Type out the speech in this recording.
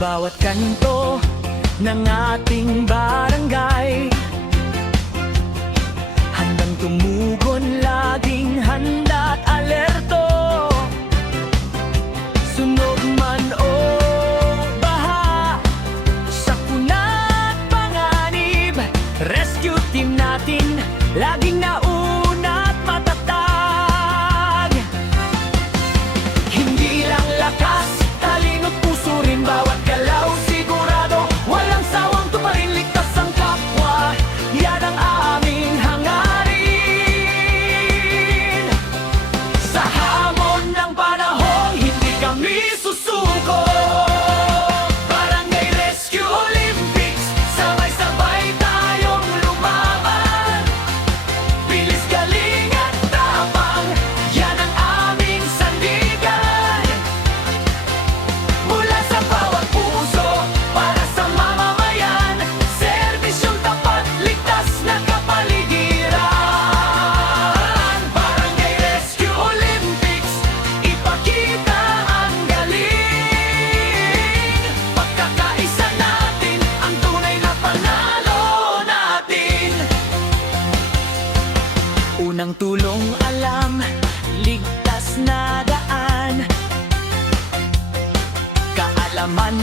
bawat kanto ng ating barangay. Handang tumugon, laging handa at alerto. Sunog man o baha, sakuna at panganib, rescue team natin laging nauna at matatag. Hindi lang lakas, talino't puso rin, bawat galaw sigurado, walang sawang tuparin, ligtas ang kapwa, yan ang aming hangarin. Sa hamon ng panahon, hindi kami susuko. Barangay Rescue Olympics, sabay-sabay tayong lumaban. Bilis, galing at tapang, yan ang aming sandigan. Mula sa bawat puso, para sa mamamayan, serbisyong tapat, ligtas na kapaligiran. Barangay Rescue Olympics, ipakita ang galing. Pagkakaisa natin, ang tunay na panalo natin. Unang tulong alam, ligtas na daan, kaalaman